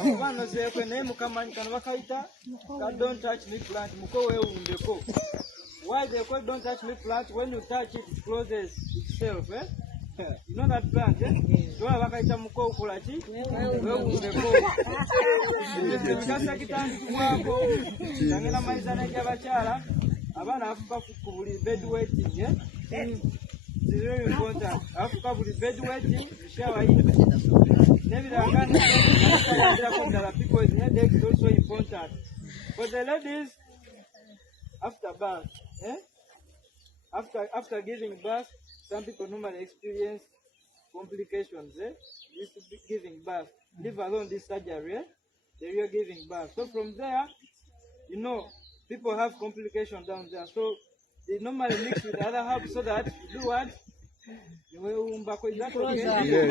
Abana zekwe naye mukamanyi kano bakaita don't touch me plant muko weewundeko. Why they call don't touch me plant? When you touch it, it closes itself. Eh? You know that plant? Eh? So bakaita muko ukulaki weewundeko. Kasa kitandikibwako tangena maiza n'ejabakyala abaana afuka ku buli bedwetting. It's very important. Afuka buli bedwetting shower in. Because headache is also important. For the ladies, after birth, after giving birth, some people normally experience complications. This giving birth, leave alone this surgery, the real giving birth. So from there, people have complications down there. So they normally mix with other herbs so that you do what? Yes.